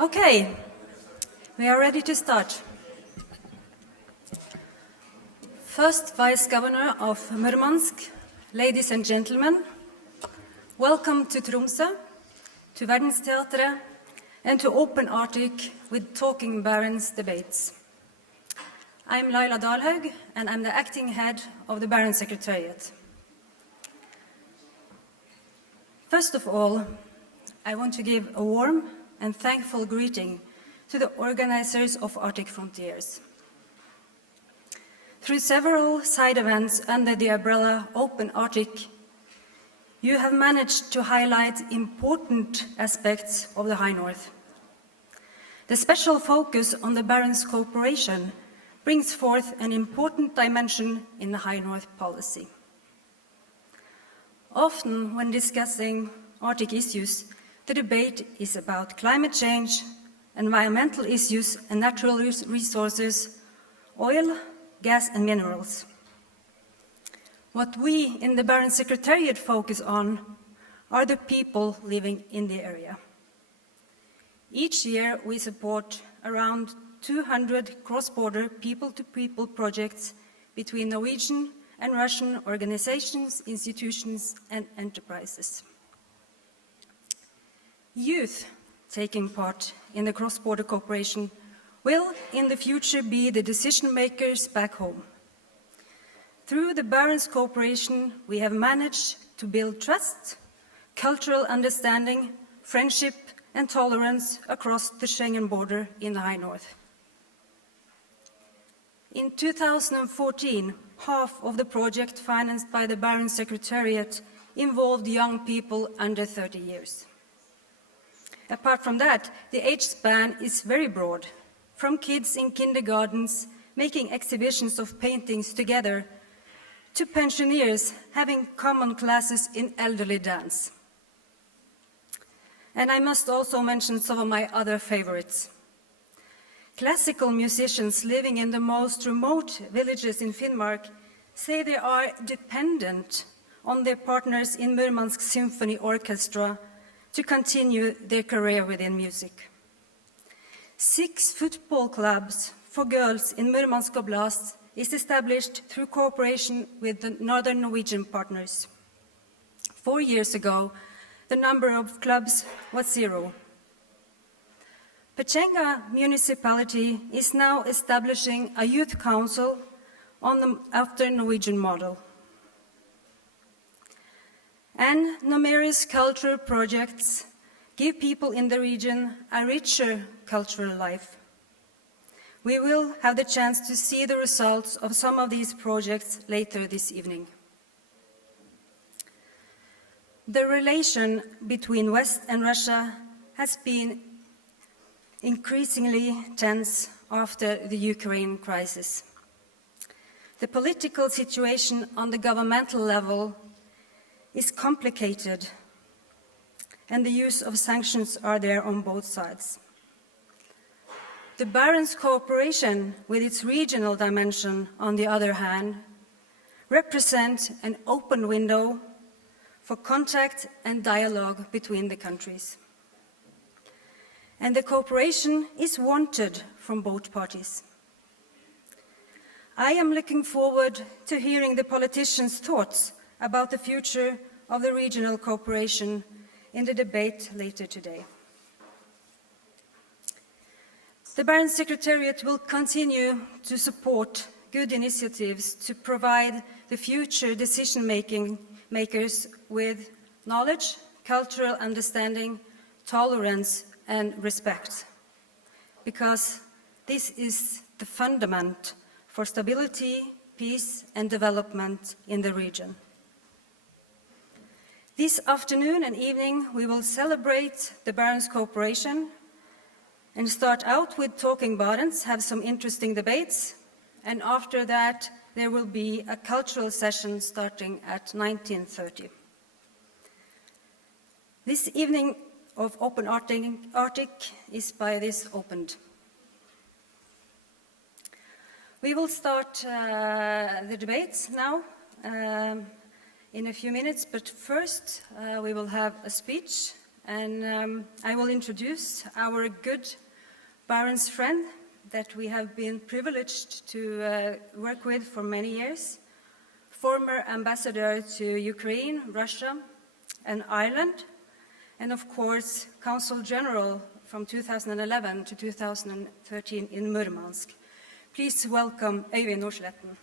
Okay, we are ready to start. First Vice Governor of Murmansk, ladies and gentlemen, welcome to Tromsø, to Verdensteateret, and to Open Arctic with Talking Barents debates. I'm Laila Dalhaug, and I'm the acting head of the Barents Secretariat. First of all, I want to give a warm and thankful greeting to the organizers of Arctic Frontiers. Through several side events under the umbrella Open Arctic, you have managed to highlight important aspects of the High North. The special focus on the Barents cooperation brings forth an important dimension in the High North policy. Often, when discussing Arctic issues, the debate is about climate change, environmental issues and natural resources, oil, gas and minerals. What we in the Barents Secretariat focus on are the people living in the area. Each year we support around 200 cross-border people-to-people projects between Norwegian and Russian organizations, institutions and enterprises. Youth taking part in the cross-border cooperation will in the future be the decision makers back home. Through the Barents cooperation, we have managed to build trust, cultural understanding, friendship and tolerance across the Schengen border in the High North. In 2014, half of the project financed by the Barents Secretariat involved young people under 30 years. Apart from that, the age span is very broad, from kids in kindergartens making exhibitions of paintings together to pensioners having common classes in elderly dance. And I must also mention some of my other favorites. Classical musicians living in the most remote villages in Finnmark say they are dependent on their partners in Murmansk Symphony Orchestra to continue their career within music. 6 football clubs for girls in Murmansk Oblast is established through cooperation with the northern Norwegian partners. 4 years ago, the number of clubs was 0. Pechenga municipality is now establishing a youth council after Norwegian model. And numerous cultural projects give people in the region a richer cultural life. We will have the chance to see the results of some of these projects later this evening. The relation between West and Russia has been increasingly tense after the Ukraine crisis. The political situation on the governmental level is complicated, and the use of sanctions are there on both sides. The Barents cooperation, with its regional dimension, on the other hand, represent an open window for contact and dialogue between the countries. And the cooperation is wanted from both parties. I am looking forward to hearing the politicians' thoughts about the future of the regional cooperation in the debate later today. The Barents Secretariat will continue to support good initiatives to provide the future decision-makers with knowledge, cultural understanding, tolerance and respect, because this is the fundament for stability, peace and development in the region. This afternoon and evening we will celebrate the Barents cooperation and start out with Talking Barents, have some interesting debates, and after that there will be a cultural session starting at 19:30. This evening of Open Arctic is by this opened. We will start the debates now in a few minutes, but first we will have a speech and I will introduce our good Barents friend that we have been privileged to work with for many years, former ambassador to Ukraine, Russia, and Ireland, and of course, Consul General from 2011 to 2013 in Murmansk. Please welcome Øyvind Nordsletten.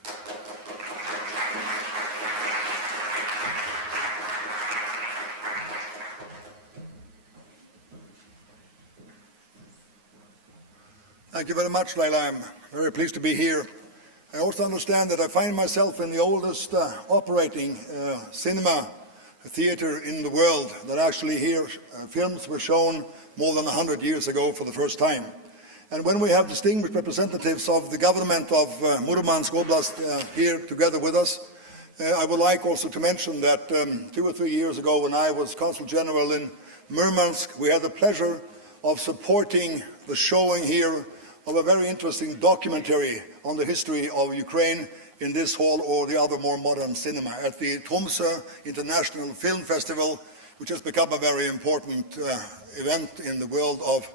Thank you very much, Leila. I'm very pleased to be here. I also understand that I find myself in the oldest operating cinema theater in the world, that actually here films were shown more than 100 years ago for the first time. And when we have distinguished representatives of the government of Murmansk Oblast here together with us, I would like also to mention that 2 or 3 years ago, when I was Consul General in Murmansk, we had the pleasure of supporting the showing here of a very interesting documentary on the history of Ukraine in this hall or the other more modern cinema at the Tromsø International Film Festival, which has become a very important event in the world of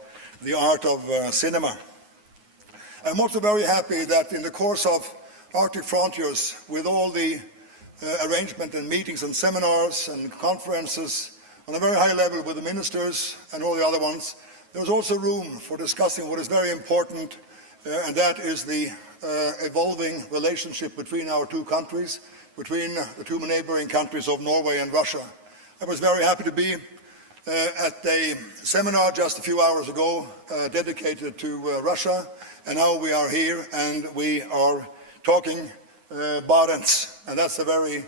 the art of cinema. I'm also very happy that in the course of Arctic Frontiers, with all the arrangement and meetings and seminars and conferences on a very high level with the ministers and all the other ones, there's also room for discussing what is very important, and that is the evolving relationship between our two countries, between the two neighboring countries of Norway and Russia. I was very happy to be at a seminar just a few hours ago dedicated to Russia, and now we are here and we are talking Barents, and that's a very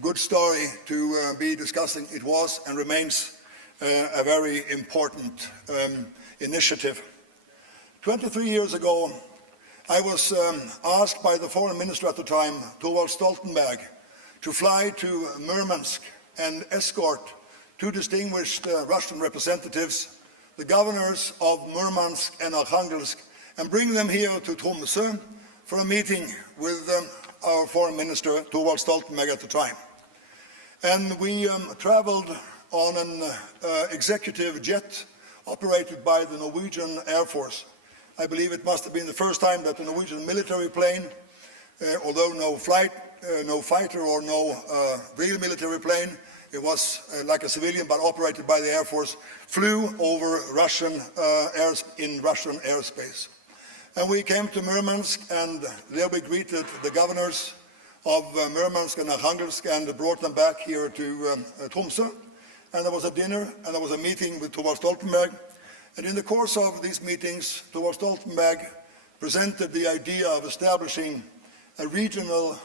good story to be discussing. It was and remains a very important initiative. 23 years ago, I was asked by the foreign minister at the time, Thorvald Stoltenberg, to fly to Murmansk and escort two distinguished Russian representatives, the governors of Murmansk and Arkhangelsk, and bring them here to Tromsø for a meeting with our foreign minister, Thorvald Stoltenberg, at the time. And we traveled on an executive jet operated by the Norwegian Air Force. I believe it must have been the first time that the Norwegian military plane, although no fighter or no real military plane, it was like a civilian but operated by the Air Force, flew over Russian airspace. And we came to Murmansk, and there we greeted the governors of Murmansk and Arkhangelsk and brought them back here to Tromsø. And there was a dinner, and there was a meeting with Thorvald Stoltenberg. And in the course of these meetings, Thorvald Stoltenberg presented the idea of establishing a regional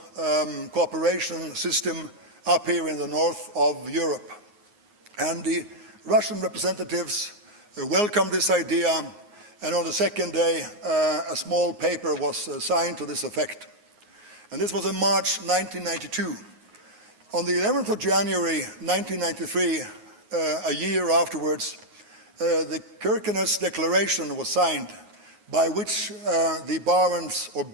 cooperation system up here in the north of Europe. And the Russian representatives welcomed this idea, and on the second day, a small paper was signed to this effect. And this was in March 1992. On the 11th of January 1993, a year afterwards, the Kirkenes Declaration was signed, by which the Barents or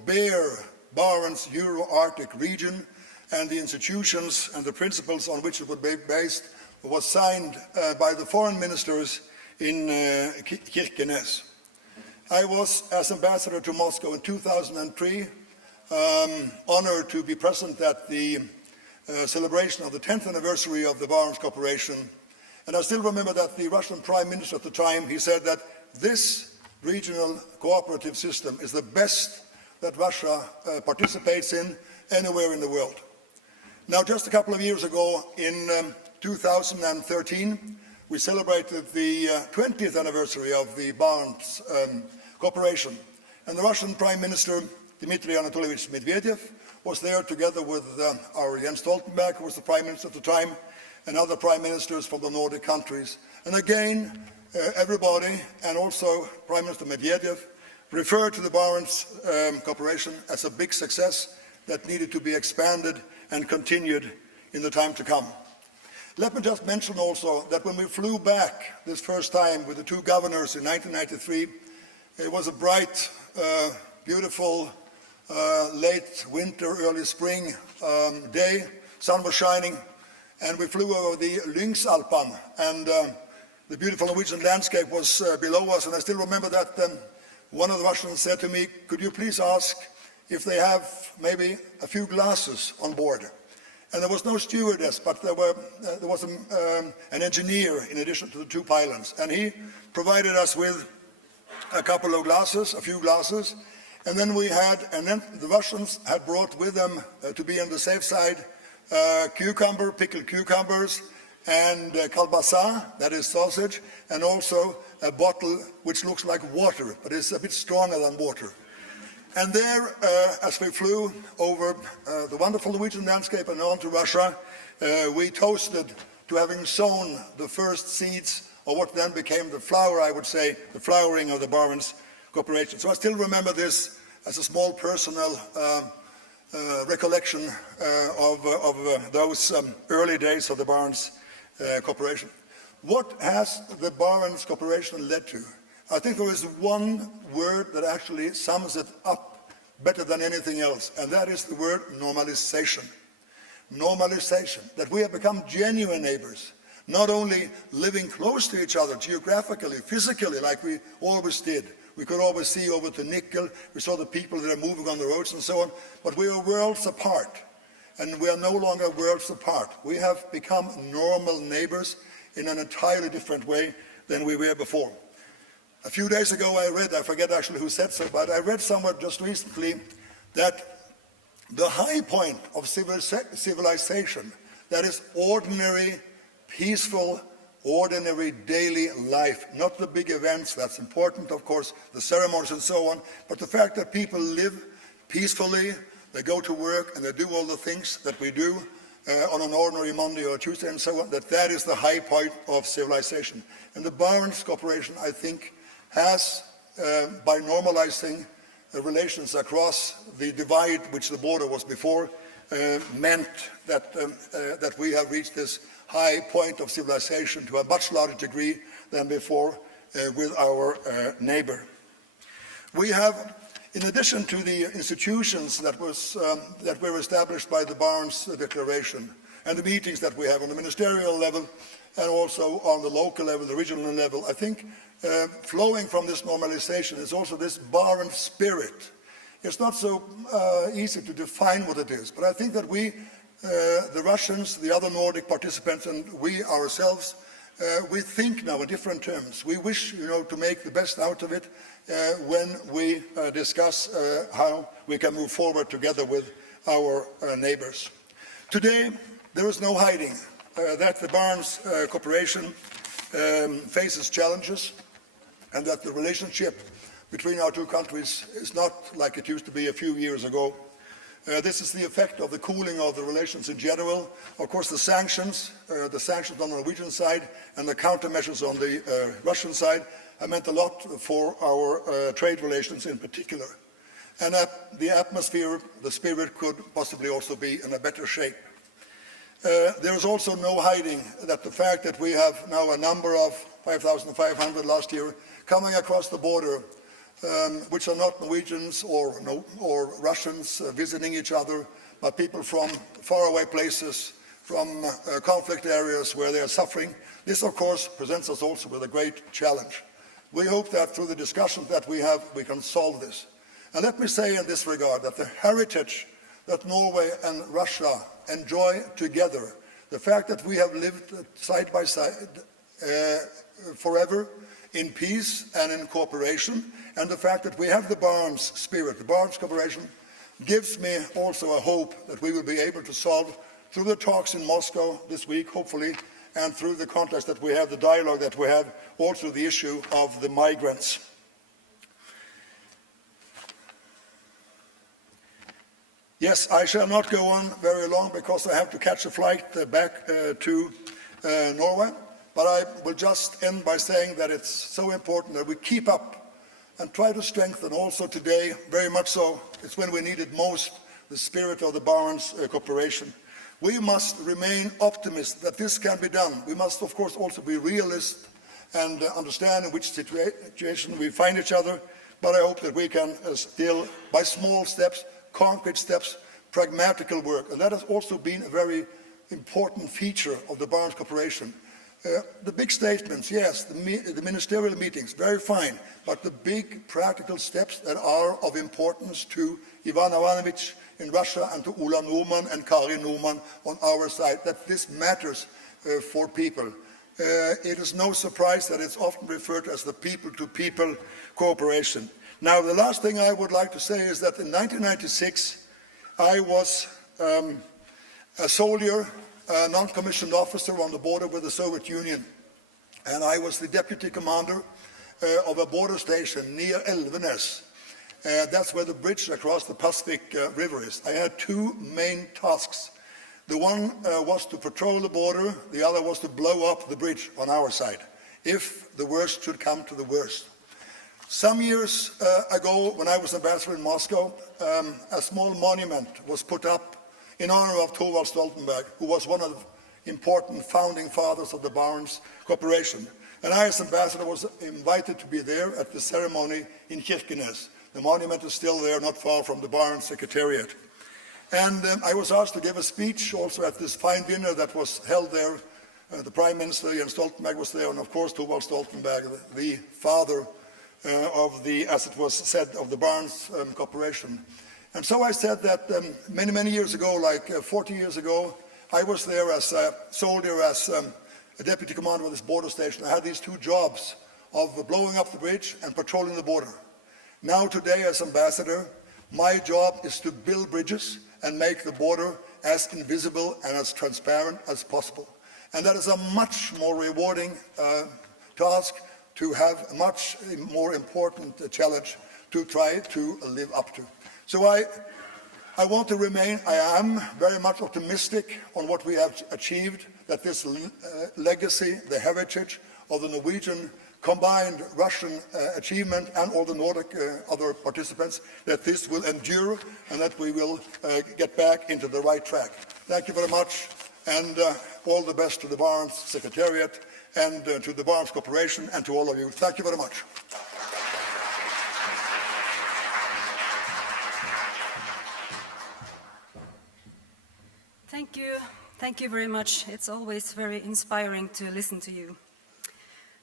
Barents Euro-Arctic region and the institutions and the principles on which it would be based was signed by the foreign ministers in Kirkenes. I was, as ambassador to Moscow in 2003, honored to be present at the celebration of the 10th anniversary of the Barents Cooperation. And I still remember that the Russian Prime Minister at the time, he said that this regional cooperative system is the best that Russia participates in anywhere in the world. Now, just a couple of years ago, in 2013, we celebrated the 20th anniversary of the Barents Cooperation. And the Russian Prime Minister, Dmitry Anatolyevich Medvedev, was there together with our Jens Stoltenberg, who was the Prime Minister at the time, and other Prime Ministers from the Nordic countries. And again, everybody, and also Prime Minister Medvedev, referred to the Barents Cooperation as a big success that needed to be expanded and continued in the time to come. Let me just mention also that when we flew back this first time with the two governors in 1993, it was a bright, beautiful, late winter, early spring day. Sun was shining, and we flew over the Lyngsalpan, and the beautiful Norwegian landscape was below us, and I still remember that one of the Russians said to me, could you please ask if they have maybe a few glasses on board? And there was no stewardess, but there was an engineer in addition to the two pilots, and he provided us with a couple of glasses, a few glasses, and then the Russians had brought with them to be on the safe side pickled cucumbers, and kalbasa, that is sausage, and also a bottle which looks like water, but is a bit stronger than water. And there, as we flew over the wonderful Norwegian landscape and on to Russia, we toasted to having sown the first seeds of what then became the flower, I would say, the flowering of the Barents Cooperation. So I still remember this as a small personal recollection of those early days of the Barents Cooperation. What has the Barents Cooperation led to? I think there is one word that actually sums it up better than anything else, and that is the word normalization. Normalization, that we have become genuine neighbors, not only living close to each other geographically, physically, like we always did. We could always see over to Nickel, we saw the people that are moving on the roads and so on, but we are worlds apart, and we are no longer worlds apart. We have become normal neighbors in an entirely different way than we were before. A few days ago I read, I forget actually who said so, but I read somewhere just recently that the high point of civilization, that is ordinary, peaceful, ordinary daily life, not the big events, that's important of course, the ceremonies and so on, but the fact that people live peacefully, they go to work and they do all the things that we do on an ordinary Monday or Tuesday and so on, that is the high point of civilization. And the Barents Cooperation, I think, has, by normalizing relations across the divide which the border was before, meant that we have reached this high point of civilization to a much larger degree than before with our neighbor. We have, in addition to the institutions that were established by the Barents Declaration and the meetings that we have on the ministerial level and also on the local level, the regional level, I think flowing from this normalization is also this Barents spirit. It's not so easy to define what it is, but I think that we, the Russians, the other Nordic participants, and we ourselves, we think now in different terms. We wish, to make the best out of it when we discuss how we can move forward together with our neighbors. Today, there is no hiding that the Barents Cooperation faces challenges, and that the relationship between our two countries is not like it used to be a few years ago. This is the effect of the cooling of the relations in general. Of course, the sanctions on the Norwegian side and the countermeasures on the Russian side have meant a lot for our trade relations in particular. And the atmosphere, the spirit could possibly also be in a better shape. There is also no hiding that the fact that we have now a number of 5,500 last year coming across the border, which are not Norwegians or Russians visiting each other, but people from faraway places, from conflict areas where they are suffering. This, of course, presents us also with a great challenge. We hope that through the discussions that we have, we can solve this. And let me say in this regard that the heritage that Norway and Russia enjoy together, the fact that we have lived side by side forever in peace and in cooperation, and the fact that we have the Barents spirit, the Barents Cooperation, gives me also a hope that we will be able to solve through the talks in Moscow this week, hopefully, and through the context that we have, the dialogue that we have, also the issue of the migrants. Yes, I shall not go on very long because I have to catch a flight back to Norway, but I will just end by saying that it's so important that we keep up and try to strengthen also today, very much so, it's when we need it most, the spirit of the Barents Cooperation. We must remain optimists that this can be done. We must, of course, also be realists and understand in which situation we find each other, but I hope that we can still, by small steps, concrete steps, pragmatical work, and that has also been a very important feature of the Barents Cooperation. The big statements, yes, the ministerial meetings, very fine, but the big practical steps that are of importance to Ivan Ivanovic in Russia and to Ola Norman and Kari Norman on our side, that this matters for people. It is no surprise that it's often referred to as the people-to-people cooperation. Now, the last thing I would like to say is that in 1996, I was a soldier, a non-commissioned officer on the border with the Soviet Union, and I was the deputy commander of a border station near Elvenes. That's where the bridge across the Pacific River is. I had two main tasks. The one was to patrol the border, the other was to blow up the bridge on our side, if the worst should come to the worst. Some years ago, when I was ambassador in Moscow, a small monument was put up in honor of Thorvald Stoltenberg, who was one of the important founding fathers of the Barents Cooperation. And I, as ambassador, was invited to be there at the ceremony in Kirkenes. The monument is still there, not far from the Barents Secretariat. And I was asked to give a speech also at this fine dinner that was held there. The Prime Minister, Jens Stoltenberg, was there, and of course Thorvald Stoltenberg, the father of the, as it was said, of the Barents Cooperation. And so I said that many, many years ago, like 40 years ago, I was there as a soldier, as a deputy commander of this border station. I had these two jobs of blowing up the bridge and patrolling the border. Now today, as ambassador, my job is to build bridges and make the border as invisible and as transparent as possible. And that is a much more rewarding task, to have a much more important challenge to try to live up to. So I want to remain, I am very much optimistic on what we have achieved, that this legacy, the heritage of the Norwegian combined Russian achievement and all the Nordic other participants, that this will endure and that we will get back into the right track. Thank you very much, and all the best to the Barents Secretariat and to the Barents Corporation and to all of you. Thank you very much. Thank you. Thank you very much. It's always very inspiring to listen to you.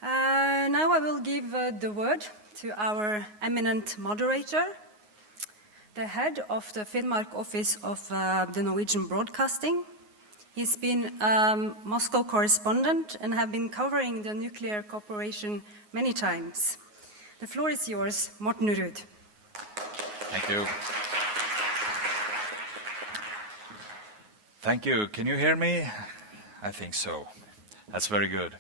Now I will give the word to our eminent moderator, the head of the Finnmark office of the Norwegian Broadcasting. He's been a Moscow correspondent and have been covering the nuclear cooperation many times. The floor is yours, Morten Ruud. Thank you. Thank you. Can you hear me? I think so. That's very good.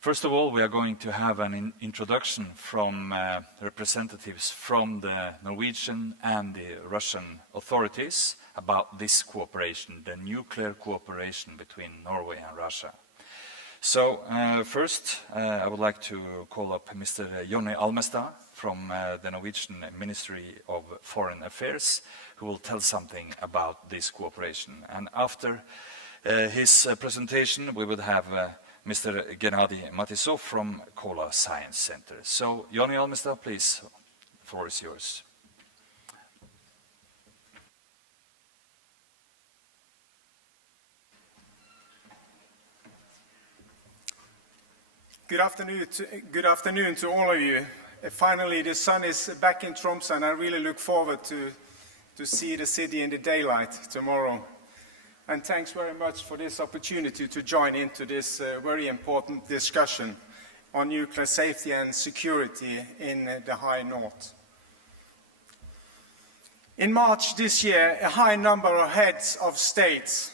First of all, we are going to have an introduction from representatives from the Norwegian and the Russian authorities about this cooperation, the nuclear cooperation between Norway and Russia. So first, I would like to call up Mr. Jonny Almestad from the Norwegian Ministry of Foreign Affairs, who will tell something about this cooperation. And after his presentation, we would have Mr. Gennady Matisov from Kola Science Center. So, Jonny Almestad, please, the floor is yours. Good afternoon to all of you. Finally, the sun is back in Tromsø, and I really look forward to see the city in the daylight tomorrow. And thanks very much for this opportunity to join into this very important discussion on nuclear safety and security in the High North. In March this year, a high number of heads of states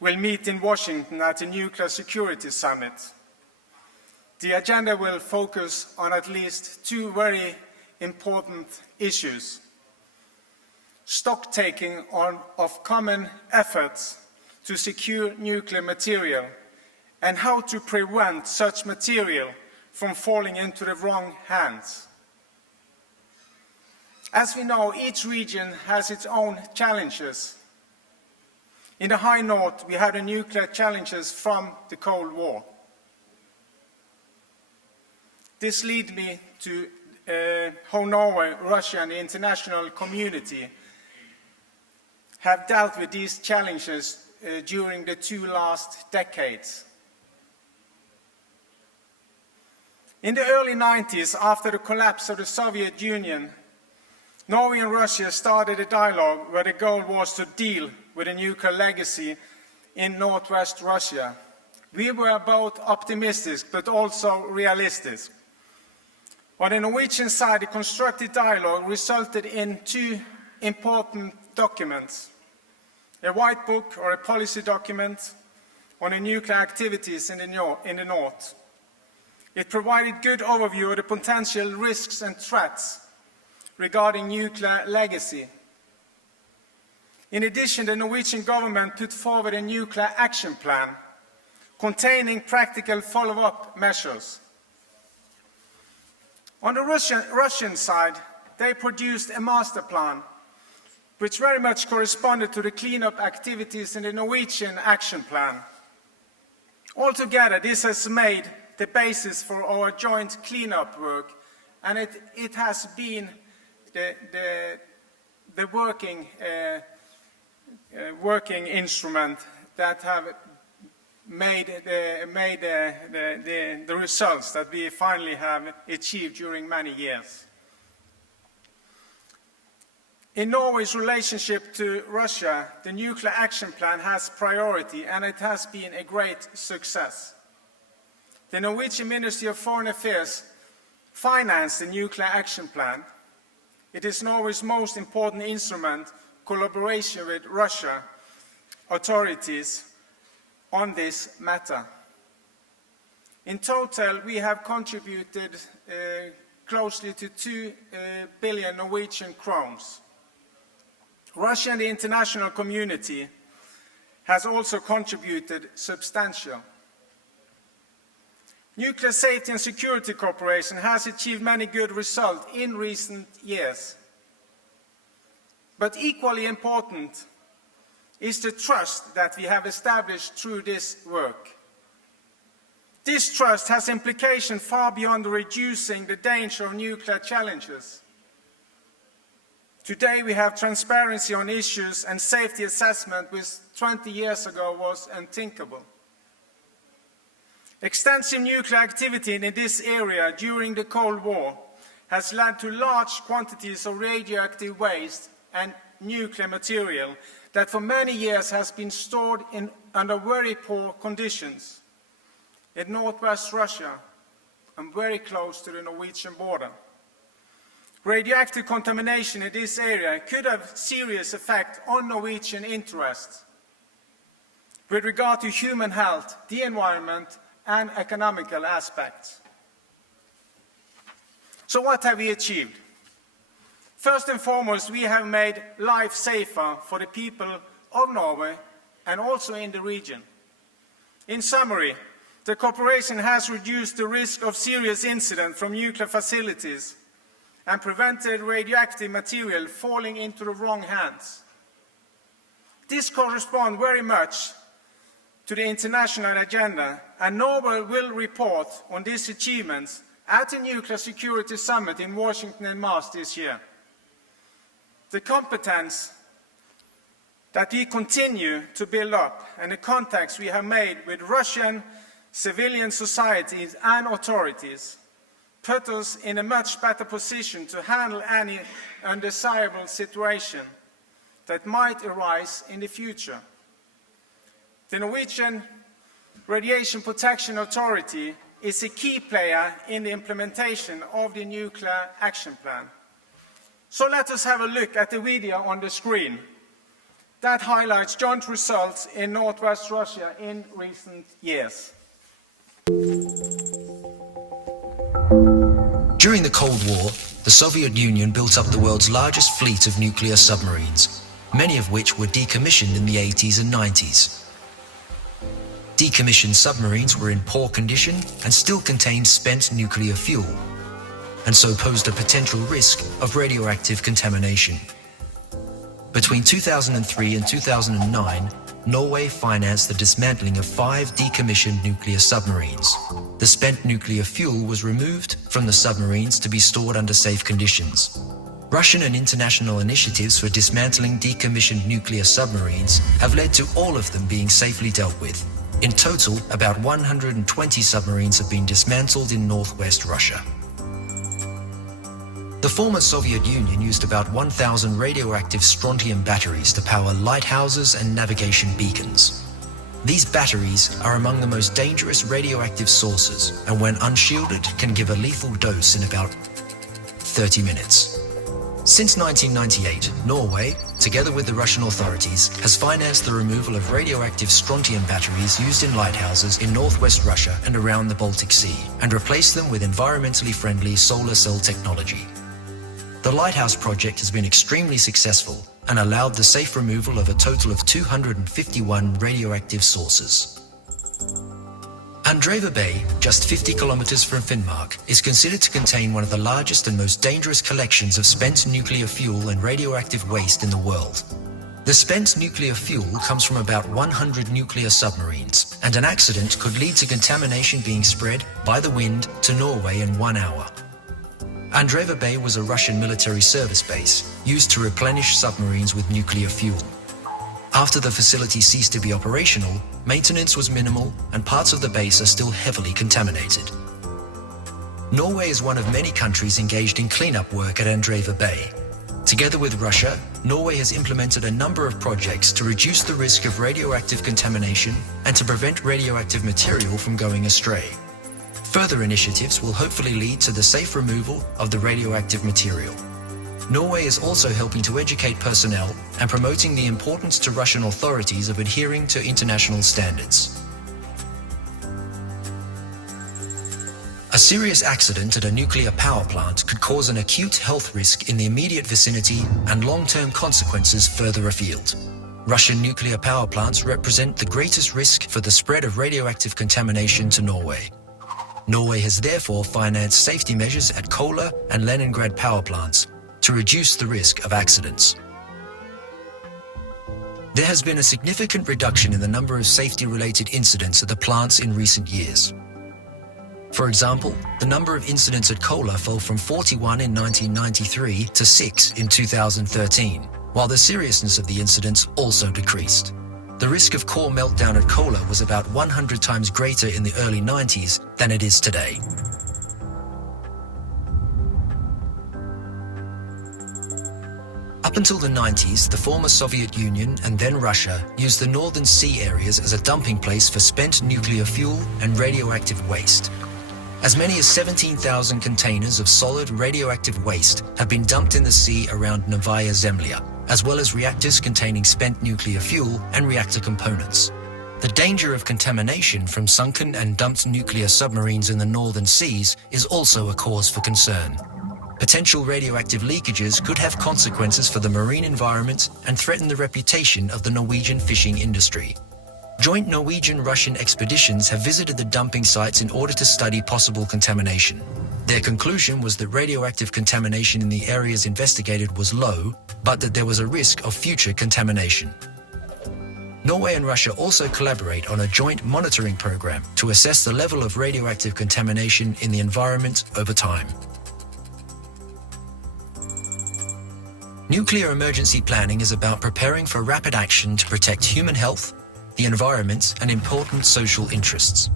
will meet in Washington at the Nuclear Security Summit. The agenda will focus on at least two very important issues: stock-taking of common efforts to secure nuclear material, and how to prevent such material from falling into the wrong hands. As we know, each region has its own challenges. In the High North, we have the nuclear challenges from the Cold War. This leads me to how Norway, Russia, and the international community have dealt with these challenges during the two last decades. In the early 90s, after the collapse of the Soviet Union, Norway and Russia started a dialogue where the goal was to deal with a nuclear legacy in northwest Russia. We were both optimistic but also realistic. On the Norwegian side, the constructive dialogue resulted in two important documents: a white book or a policy document on the nuclear activities in the north. It provided good overview of the potential risks and threats regarding nuclear legacy. In addition, the Norwegian government put forward a nuclear action plan containing practical follow-up measures. On the Russian side, they produced a master plan which very much corresponded to the cleanup activities in the Norwegian action plan. Altogether, this has made the basis for our joint cleanup work, and it has been the working instrument that have made the results that we finally have achieved during many years. In Norway's relationship to Russia, the nuclear action plan has priority, and it has been a great success. The Norwegian Ministry of Foreign Affairs financed the nuclear action plan. It is Norway's most important instrument, collaboration with Russia authorities on this matter. In total, we have contributed closely to 2 billion Norwegian crowns. Russia and the international community has also contributed substantial. Nuclear Safety and Security Cooperation has achieved many good results in recent years. But equally important is the trust that we have established through this work. This trust has implications far beyond reducing the danger of nuclear challenges. Today we have transparency on issues and safety assessment which 20 years ago was unthinkable. Extensive nuclear activity in this area during the Cold War has led to large quantities of radioactive waste and nuclear material that for many years has been stored under very poor conditions in northwest Russia and very close to the Norwegian border. Radioactive contamination in this area could have serious effect on Norwegian interests with regard to human health, the environment, and economical aspects. So what have we achieved? First and foremost, we have made life safer for the people of Norway and also in the region. In summary, the cooperation has reduced the risk of serious incidents from nuclear facilities and prevented radioactive material falling into the wrong hands. This corresponds very much to the international agenda, and Norway will report on these achievements at the Nuclear Security Summit in Washington in March this year. The competence that we continue to build up and the contacts we have made with Russian civilian societies and authorities put us in a much better position to handle any undesirable situation that might arise in the future. The Norwegian Radiation Protection Authority is a key player in the implementation of the nuclear action plan. So let us have a look at the video on the screen that highlights joint results in northwest Russia in recent years. During the Cold War, the Soviet Union built up the world's largest fleet of nuclear submarines, many of which were decommissioned in the 80s and 90s. Decommissioned submarines were in poor condition and still contained spent nuclear fuel, and so posed a potential risk of radioactive contamination. Between 2003 and 2009, Norway financed the dismantling of 5 decommissioned nuclear submarines. The spent nuclear fuel was removed from the submarines to be stored under safe conditions. Russian and international initiatives for dismantling decommissioned nuclear submarines have led to all of them being safely dealt with. In total, about 120 submarines have been dismantled in northwest Russia. The former Soviet Union used about 1,000 radioactive strontium batteries to power lighthouses and navigation beacons. These batteries are among the most dangerous radioactive sources, and when unshielded can give a lethal dose in about 30 minutes. Since 1998, Norway, together with the Russian authorities, has financed the removal of radioactive strontium batteries used in lighthouses in northwest Russia and around the Baltic Sea, and replaced them with environmentally friendly solar cell technology. The Lighthouse project has been extremely successful and allowed the safe removal of a total of 251 radioactive sources. Andreva Bay, just 50 kilometers from Finnmark, is considered to contain one of the largest and most dangerous collections of spent nuclear fuel and radioactive waste in the world. The spent nuclear fuel comes from about 100 nuclear submarines, and an accident could lead to contamination being spread by the wind to Norway in 1 hour. Andreva Bay was a Russian military service base used to replenish submarines with nuclear fuel. After the facility ceased to be operational, maintenance was minimal and parts of the base are still heavily contaminated. Norway is one of many countries engaged in cleanup work at Andreva Bay. Together with Russia, Norway has implemented a number of projects to reduce the risk of radioactive contamination and to prevent radioactive material from going astray. Further initiatives will hopefully lead to the safe removal of the radioactive material. Norway is also helping to educate personnel and promoting the importance to Russian authorities of adhering to international standards. A serious accident at a nuclear power plant could cause an acute health risk in the immediate vicinity and long-term consequences further afield. Russian nuclear power plants represent the greatest risk for the spread of radioactive contamination to Norway. Norway has therefore financed safety measures at Kola and Leningrad power plants to reduce the risk of accidents. There has been a significant reduction in the number of safety-related incidents at the plants in recent years. For example, the number of incidents at Kola fell from 41 in 1993 to 6 in 2013, while the seriousness of the incidents also decreased. The risk of core meltdown at Kola was about 100 times greater in the early 90s than it is today. Up until the 90s, the former Soviet Union and then Russia used the Northern Sea areas as a dumping place for spent nuclear fuel and radioactive waste. As many as 17,000 containers of solid radioactive waste have been dumped in the sea around Novaya Zemlya, as well as reactors containing spent nuclear fuel and reactor components. The danger of contamination from sunken and dumped nuclear submarines in the Northern Seas is also a cause for concern. Potential radioactive leakages could have consequences for the marine environment and threaten the reputation of the Norwegian fishing industry. Joint Norwegian-Russian expeditions have visited the dumping sites in order to study possible contamination. Their conclusion was that radioactive contamination in the areas investigated was low, but that there was a risk of future contamination. Norway and Russia also collaborate on a joint monitoring program to assess the level of radioactive contamination in the environment over time. Nuclear emergency planning is about preparing for rapid action to protect human health, the environment, and important social interests.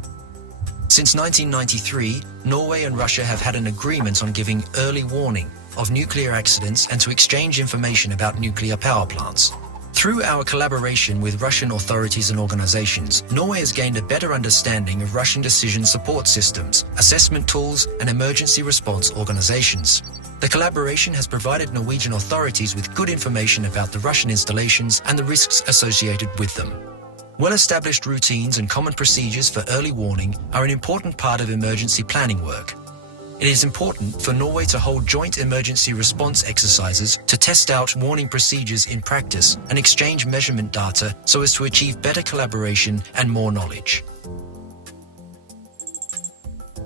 Since 1993, Norway and Russia have had an agreement on giving early warning of nuclear accidents and to exchange information about nuclear power plants. Through our collaboration with Russian authorities and organizations, Norway has gained a better understanding of Russian decision support systems, assessment tools, and emergency response organizations. The collaboration has provided Norwegian authorities with good information about the Russian installations and the risks associated with them. Well-established routines and common procedures for early warning are an important part of emergency planning work. It is important for Norway to hold joint emergency response exercises to test out warning procedures in practice and exchange measurement data so as to achieve better collaboration and more knowledge.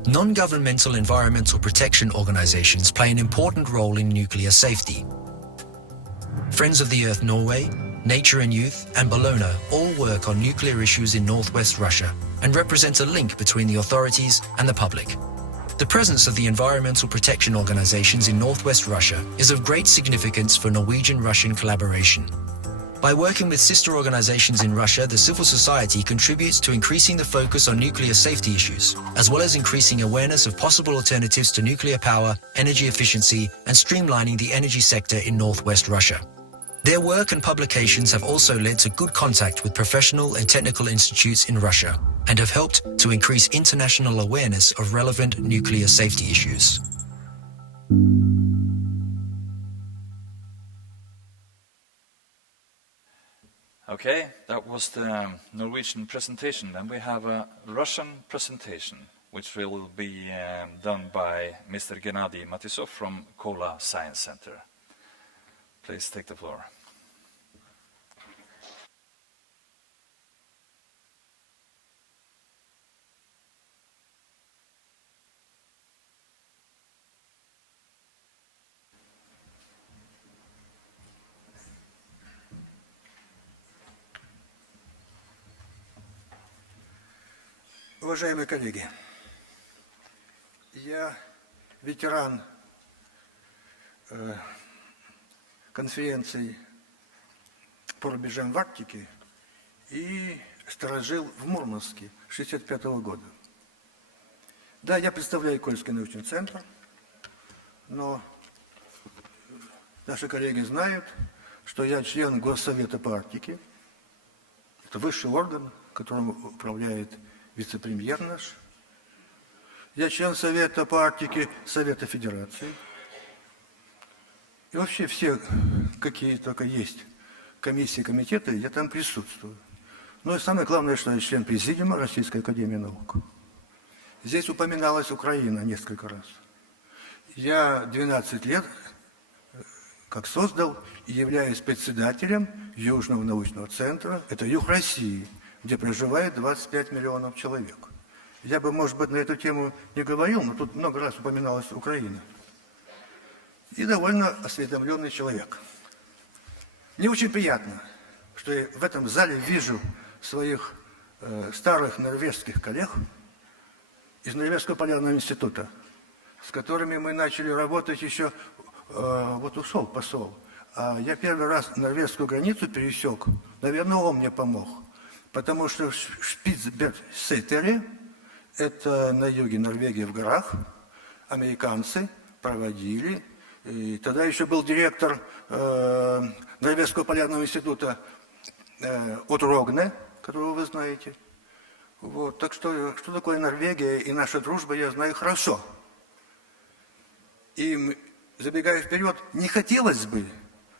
Non-governmental environmental protection organizations play an important role in nuclear safety. Friends of the Earth Norway, Nature and Youth, and Bellona all work on nuclear issues in northwest Russia and represent a link between the authorities and the public. The presence of the environmental protection organizations in northwest Russia is of great significance for Norwegian-Russian collaboration. By working with sister organizations in Russia, the civil society contributes to increasing the focus on nuclear safety issues, as well as increasing awareness of possible alternatives to nuclear power, energy efficiency, and streamlining the energy sector in northwest Russia. Their work and publications have also led to good contact with professional and technical institutes in Russia and have helped to increase international awareness of relevant nuclear safety issues. Okay, that was the Norwegian presentation. Then we have a Russian presentation, which will be done by Mr. Gennady Matisov from Kola Science Center. Please take the floor. Уважаемые коллеги, я ветеран конференций по рубежам в Арктике и сторожил в Мурманске 1965 года. Да, я представляю Кольский научный центр, но наши коллеги знают, что я член Госсовета по Арктике. Это высший орган, которым управляет вице-премьер наш. Я член Совета по Арктике Совета Федерации. И вообще все, какие только есть комиссии, комитеты, я там присутствую. Ну и самое главное, что я член Президиума Российской Академии Наук. Здесь упоминалась Украина несколько раз. Я 12 лет как создал и являюсь председателем Южного научного центра, это юг России, где проживает 25 миллионов человек. Я бы, может быть, на эту тему не говорил, но тут много раз упоминалась Украина. И довольно осведомленный человек. Мне очень приятно, что я в этом зале вижу своих старых норвежских коллег из Норвежского полярного института, с которыми мы начали работать еще, вот ушел посол. А я первый раз норвежскую границу пересек, наверное, он мне помог. Потому что в Шпицбергсетере, это на юге Норвегии в горах, американцы проводили, и тогда еще был директор Норвежского полярного института от Рогне, которого вы знаете. Вот, так что такое Норвегия и наша дружба, я знаю хорошо. И, забегая вперед, не хотелось бы,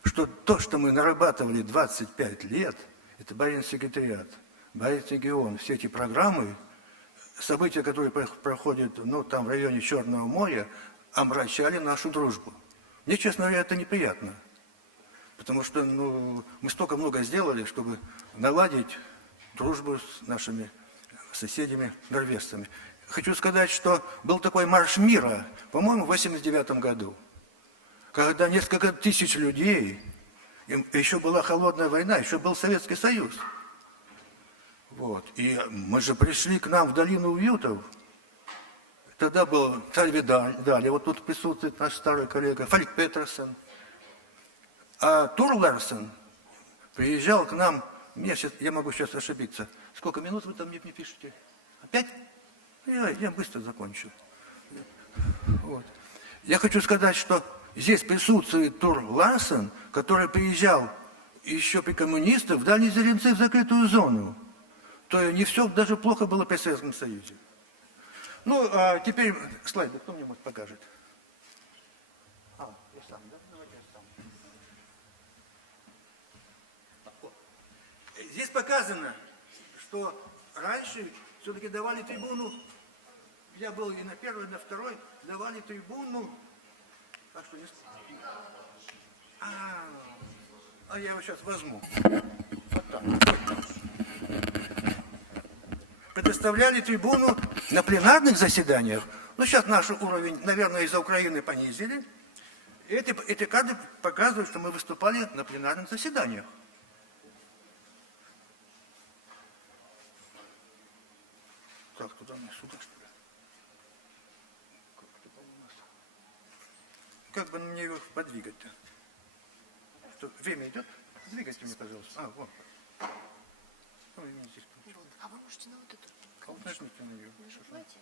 что то, что мы нарабатывали 25 лет, это Барents Секретариат, Барents Регион, все эти программы, события, которые проходят, ну, там в районе Черного моря, омрачали нашу дружбу. Мне, честно говоря, это неприятно, потому что мы столько много сделали, чтобы наладить дружбу с нашими соседями, норвежцами. Хочу сказать, что был такой марш мира, по-моему, в 1989 году, когда несколько тысяч людей, еще была холодная война, еще был Советский Союз. Вот. И мы же пришли к нам в долину уютов. Тогда был царь Видаль, вот тут присутствует наш старый коллега Фальк Петерсон. А Тур Ларсен приезжал к нам, я могу сейчас ошибиться. Сколько минут вы там мне пишете? Опять? Я быстро закончу. Вот. Я хочу сказать, что здесь присутствует Тур Ларсен, который приезжал еще при коммунистах в Дальние Зеленцы в закрытую зону. То есть не все даже плохо было при Советском Союзе. Ну, а теперь слайды, кто мне может покажет? Я сам, да? Давайте я сам. Вот. Здесь показано, что раньше все-таки давали трибуну, я был и на первой, и на второй, давали трибуну, а что, не... А я его сейчас возьму. Вот так. Предоставляли трибуну на пленарных заседаниях. Ну, сейчас наш уровень, наверное, из-за Украины понизили. И эти кадры показывают, что мы выступали на пленарных заседаниях. Так, туда, сюда, что ли? Как бы мне его подвигать-то? Что, время идет? Двигайте мне, пожалуйста. А, вот. Ой, мне здесь получилось. Вот. А вы можете на вот эту. А вот нажмите на нее. Нажимайте.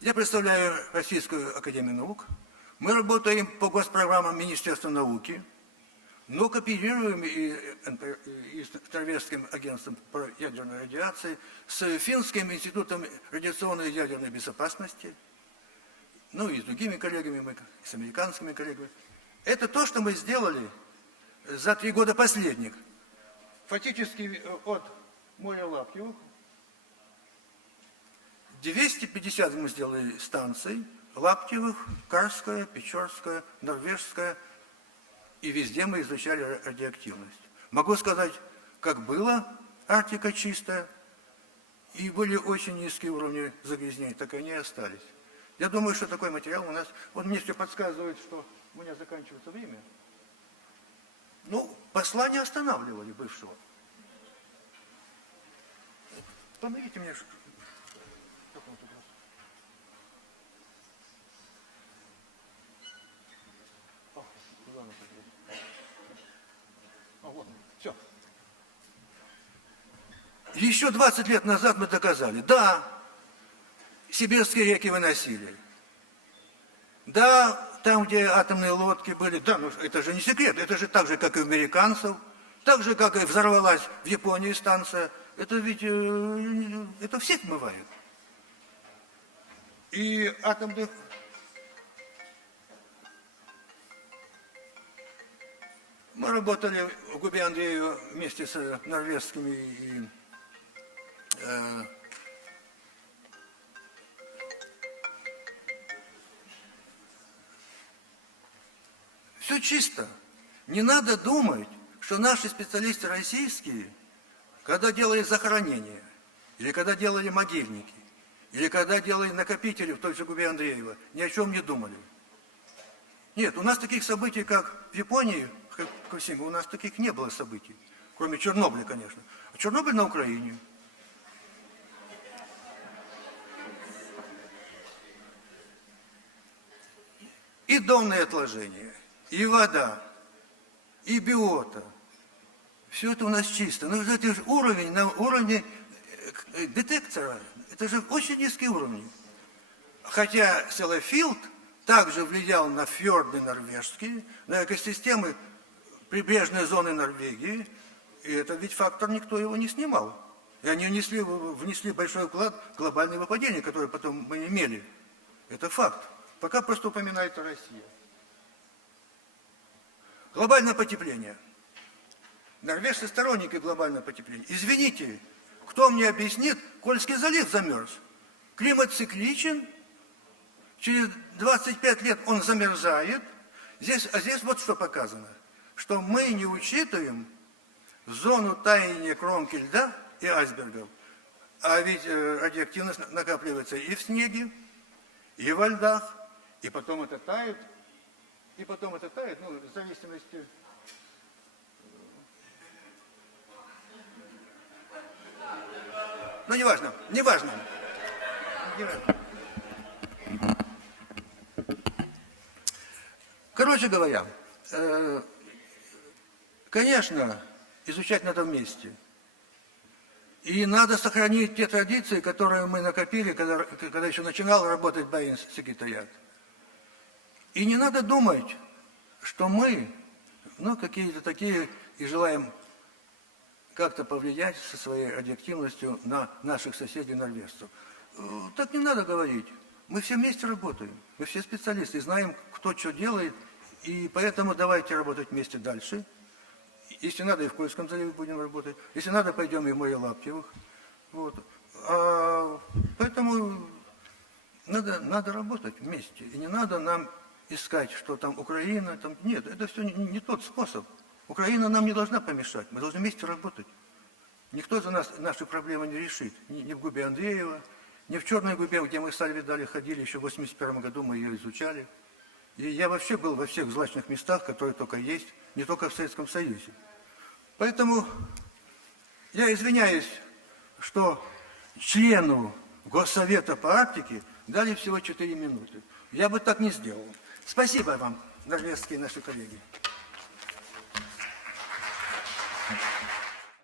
Я представляю Российскую академию наук. Мы работаем по госпрограммам Министерства науки, но кооперируем и с Норвежским агентством по ядерной радиации, с Финским институтом радиационной и ядерной безопасности, ну и с другими коллегами, с американскими коллегами. Это то, что мы сделали за 3 года последних. Фактически от моря Лаптевых 250 мы сделали станций, Лаптевых, Карская, Печорская, Норвежская, и везде мы изучали радиоактивность. Могу сказать, как было Арктика чистая, и были очень низкие уровни загрязнений, так и они остались. Я думаю, что такой материал у нас... Вот мне все подсказывает, что у меня заканчивается время. Ну, посла не останавливали бывшего. Помогите мне... Все. Еще 20 лет назад мы доказали, да, сибирские реки выносили, да, там, где атомные лодки были, да, ну это же не секрет, это же так же, как и у американцев, так же, как и взорвалась в Японии станция, это ведь, это всех бывает. И атомных... Мы работали в Губе Андреева вместе с норвежскими и все чисто. Не надо думать, что наши специалисты российские, когда делали захоронения, или когда делали могильники, или когда делали накопители в той же Губе Андреева, ни о чем не думали. Нет, у нас таких событий, как в Японии, у нас таких не было событий, кроме Чернобыля, конечно. А Чернобыль на Украине. И донные отложения, и вода, и биота. Все это у нас чисто. Но это же уровень, на уровне детектора, это же очень низкий уровень. Хотя Селлефилд также влиял на фьорды норвежские, на экосистемы прибрежной зоны Норвегии, и это ведь фактор, никто его не снимал. И они внесли большой вклад в глобальное выпадение, которое потом мы имели. Это факт. Пока просто упоминается Россия. Глобальное потепление. Норвежцы сторонники глобального потепления. Извините, кто мне объяснит, Кольский залив замерз. Климат цикличен, через 25 лет он замерзает. Здесь вот что показано. Что мы не учитываем зону таяния кромки льда и айсбергов. А ведь радиоактивность накапливается и в снеге, и во льдах, и потом это тает, ну, в зависимости... Ну, неважно. Короче говоря, конечно, изучать надо вместе. И надо сохранить те традиции, которые мы накопили, когда еще начинал работать Barents Secretariat. И не надо думать, что мы, ну, какие-то такие, и желаем как-то повлиять со своей радиоактивностью на наших соседей норвежцев. Так не надо говорить. Мы все вместе работаем, мы все специалисты, и знаем, кто что делает, и поэтому давайте работать вместе дальше. Если надо, и в Кольском заливе будем работать. Если надо, пойдем и в море Лаптевых. Вот. Поэтому надо работать вместе. И не надо нам искать, что там Украина, там... Нет, это все не тот способ. Украина нам не должна помешать. Мы должны вместе работать. Никто за нас наши проблемы не решит. Ни в Губе Андреева, ни в Черной Губе, где мы с Альвидали ходили, еще в 1981 году мы ее изучали. И я вообще был во всех злачных местах, которые только есть, не только в Советском Союзе. Поэтому я извиняюсь, что члену Госсовета по Арктике дали всего 4 минуты. Я бы так не сделал. Спасибо вам. норвежские наши коллеги.